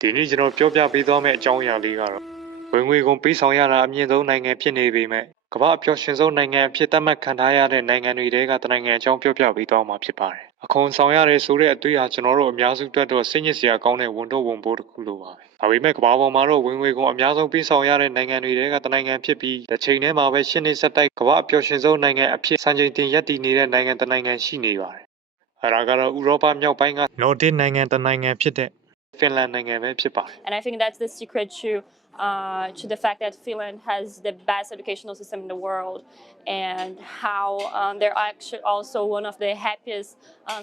ဒီနေ့ကျွန်တော်ပြောပြပေးသွားမယ့်အကြောင်းအရာလေးကတော့ဝင်ငွေကုန်ပေးဆောင်ရတာအမြင့်ဆုံးနိုင်ငံဖြစ်နေပေမဲ့ကမ္ဘာအပျော်ရွှင်ဆုံးနိုင်ငံအဖြစ်သတ်မှတ်ခံထားရတဲ့နိုင်ငံတွေထဲကတနိုင်ငံအကြောင်းပြောပြပေးသွားမှာဖြစ်ပါတယ်။အခွန်ဆောင်ရတယ်ဆိုတဲ့အတွေ့အကြုံကျွန်တော်တို့အများစုအတွက်တော့စိတ်ညစ်စရာကောင်းတဲ့ဝန်ထုတ်ဝန်ပိုးတစ်ခုလိုပါပဲ။ဒါပေမဲ့ကမ္ဘာပေါ်မှာတော့ဝင်ငွေကုန်အများဆုံးပေးဆောင်ရတဲ့နိုင်ငံတွေထဲကတနိုင်ငံဖြစ်ပြီးတစ်ချိန်တည်းမှာပဲရှင်းနေဆက်တိုက်ကမ္ဘာအပျော်ရွှင်ဆုံးနိုင်ငံအဖြစ်စံချိန်တင်ရပ်တည်နေတဲ့နိုင်ငံတနိုင်ငံရှိနေပါတယ်။အဲဒါကတော့ဥရောပမြောက်ပိုင်းကနော်ဒစ်နိုင်ငံတနိုင်ငံဖြစ်တဲ့Finland နိုင်ငံပဲဖြစ်ပါတယ် And I think that's the secret to the fact that Finland has the best educational system in the world, and how they're actually also one of the happiest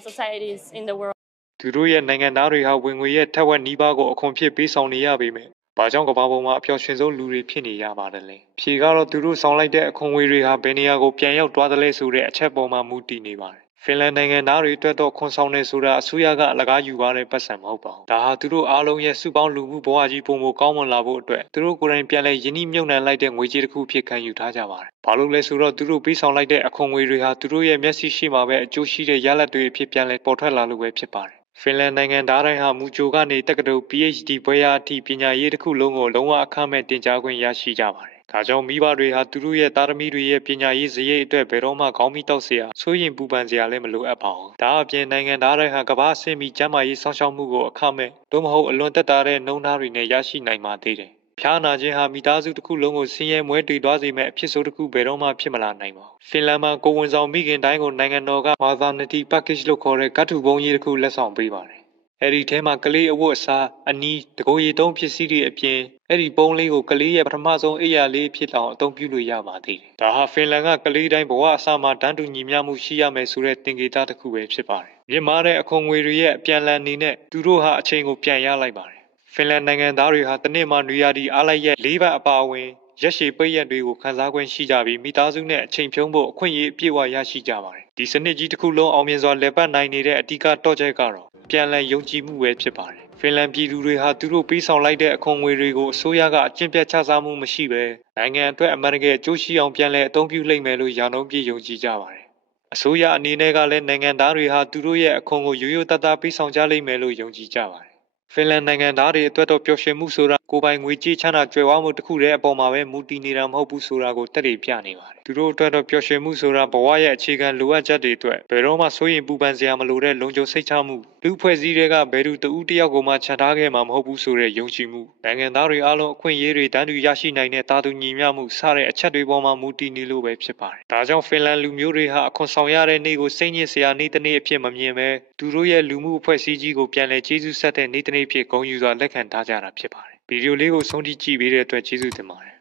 societies in the world. သူတို့ရဲ့နိုင်ငံသားတွေဟာဝင်ငွေရဲ့ထက်ဝက်နီးပါးကိုအခွန်ဖြစ်ပေးဆောင်နေရပေမဲ့ဘာကြောင့်ကမ္ဘာပေါ်မှာအပျော်ရွှင်ဆုံးလူတွေဖြစ်နေရပါတယ်လဲဖြေကတော့သူတို့ဆောင်လိုက်တဲ့အခွန်ငွေတွေဟာဘယ်နေရာကိုပြန်ရောက်သွားသလဲဆိုတဲ့အချက်ပေါ်မှာမူတည်နေပါတယ်ဖင်လန်နိုင်ငံသားတွေအတွက်တော့ခွန်ဆောင်နေဆိုတာအစိုးရကအလကားယူပါတဲ့ပတ်စံမဟုတ်ပါဘူး။ဒါဟာသူတို့အားလုံးရဲ့စုပေါင်းလူမှုဘဝကြီးပုံမကောင်းမွန်လာဖို့အတွက်သူတို့ကိုယ်တိုင်ပြန်လဲယဉ်နှိမြုပ်နှံလိုက်တဲ့ငွေကြေးတစ်ခုဖြစ်ခံယူထားကြပါတယ်။ဘာလို့လဲဆိုတော့သူတို့ပေးဆောင်လိုက်တဲ့အခွန်ငွေတွေဟာသူတို့ရဲ့မျက်စိရှိမှာပဲအကျိုးရှိတဲ့ရလဒ်တွေအဖြစ်ပြန်လဲပေါ်ထွက်လာလို့ပဲဖြစ်ပါတယ်။ဖင်လန်နိုင်ငံသားတိုင်းဟာမူဂျိုကနေတက္ကသိုလ် PhD ဘွဲ့ရအထိပညာရေးတစ်ခုလုံးကိုလုံးဝအခမဲ့တင်ကြားခွင့်ရရှိကြပါတယ်။ဒါကြောင့်မိဘတွေဟာသူတို့ရဲ့သားသမီးတွေရဲ့ပညာရေးစရိတ်အတွက်ဘယ်တော့မှခေါင်းမီတောက်เสียစိုးရင်ပူပန်เสียလည်းမလိုအပ်ပါဘူး။ဒါအပြင်နိုင်ငံသားတိုင်းဟာကမ္ဘာအဆင့်မီကျန်းမာရေးစောင့်ရှောက်မှုကိုအခမဲ့သို့မဟုတ်အလွန်တက်တာတဲ့နှုံးသားတွေနဲ့ရရှိနိုင်ပါသေးတယ်။ဖျားနာခြင်းဟာမိသားစုတစ်ခုလုံးကိုဆင်းရဲမွဲတေသွားစေမဲ့အဖြစ်ဆိုးတစ်ခုဘယ်တော့မှဖြစ်မလာနိုင်ပါဘူး။ဖင်လန်မှာကိုဝန်ဆောင်မိခင်တိုင်းကိုနိုင်ငံတော်က Maternity Package လို့ခေါ်တဲ့ကတ်ထူပုံးကြီးတစ်ခုလက်ဆောင်ပေးပါတယ်။အဲ့ဒီထဲမှာကလေးအဝတ်အစားအနီးတကိုယ်ရည်သုံးပစ္စည်းတွေအပြင်အဲ့ဒီပုံးလေးကိုကလေးရဲ့ပထမဆုံးအိယာလေးဖြစ်အောင်အသုံးပြုလို့ရပါသေးတယ်။ဒါဟာဖင်လန်ကကလေးတိုင်းဘဝအစမှာတန်းတူညီမျှမှုရှိရမယ်ဆိုတဲ့သင်္ကေတတစ်ခုပဲဖြစ်ပါတယ်။မြင့်မားတဲ့အခွန်ငွေတွေရဲ့အပြန်လည်အနေနဲ့သူတို့ဟာအချိန်ကိုပြန်ရလိုက်ပါတယ်။ဖင်လန်နိုင်ငံသားတွေဟာတနေ့မှနွေရာသီအားလိုက်ရက်၄ဘတ်အပါအဝင်ရက်ရှည်ပိတ်ရက်တွေကိုခန်းစားခွင့်ရှိကြပြီးမိသားစုနဲ့အချိန်ဖြုံးဖို့အခွင့်အရေးအပြည့်အဝရရှိကြပါတယ်။ဒီစနစ်ကြီးတစ်ခုလုံးအောင်မြင်စွာလည်ပတ်နိုင်နေတဲ့အဓိကတော့ချက်ကတော့ပြန်လည်ယုံကြည်မှုပဲဖြစ်ပါတယ်။ဖင်လန်ပြည်သူတွေဟာသူတို့ပေးဆောင်လိုက်တဲ့အခွန်ငွေတွေကိုအစိုးရကအကျင့်ပြတ်ချစားမှုမရှိဘဲနိုင်ငံအတွက်အမှန်တကယ်အကျိုးရှိအောင်ပြန်လည်အသုံးပြုလိမ့်မယ်လို့ယာနှုံးပြည့်ယုံကြည်ကြပါတယ်။အစိုးရအနေနဲ့ကလည်းနိုင်ငံသားတွေဟာသူတို့ရဲ့အခွန်ကိုရိုးရိုးသားသားပေးဆောင်ကြလိမ့်မယ်လို့ယုံကြည်ကြပါတယ်။ဖင်လန်နိုင်ငံသားတွေအတွက်တော့ပျော်ရွှင်မှုဆိုတာကိုယ်ပိုင်ငွေကြေးချမ်းသာကြွယ်ဝမှုတစ်ခုတည်းအပေါ်မှာပဲမူတည်နေတာမဟုတ်ဘူးဆိုတာကိုတက်တည်ပြနေပါတယ်။သူတို့အတွက်တော့ပျော်ရွှင်မှုဆိုတာဘဝရဲ့အခြေခံလိုအပ်ချက်တွေအတွက်ဘယ်တော့မှစိုးရင်ပူပန်စရာမလိုတဲ့လုံခြုံစိတ်ချမှုလူဖွဲ့စည်းတွေကဘယ်သူတဦးတယောက်ကိုမှခြံထားခဲ့မှာမဟုတ်ဘူးဆိုတဲ့ယုံကြည်မှုနိုင်ငံသားတွေအားလုံးအခွင့်အရေးတွေတန်းတူရရှိနိုင်တဲ့တာတူညီမျှမှုစတဲ့အချက်တွေပေါ်မှာမူတည်နေလို့ပဲဖြစ်ပါတယ်။ဒါကြောင့်ဖင်လန်လူမျိုးတွေဟာအခွန်ဆောင်ရတဲ့နေ့ကိုစိတ်ညစ်စရာနေ့တစ်နေ့အဖြစ်မမြင်ဘဲသူတို့ရဲ့လူမှုအဖွဲ့အစည်းကြီးကိုပြန်လည်ကျေးဇူးဆက်တဲ့နေ့တစ်နေ့ဖြစ်ဂုဏ်ယူစွာလက်ခံထားကြတာဖြစ်ပါတယ်။ဗီဒီယိုလေးကိုဆုံးထိကြည့်ပေးတဲ့အတွက်ကျေးဇူးတင်ပါတယ်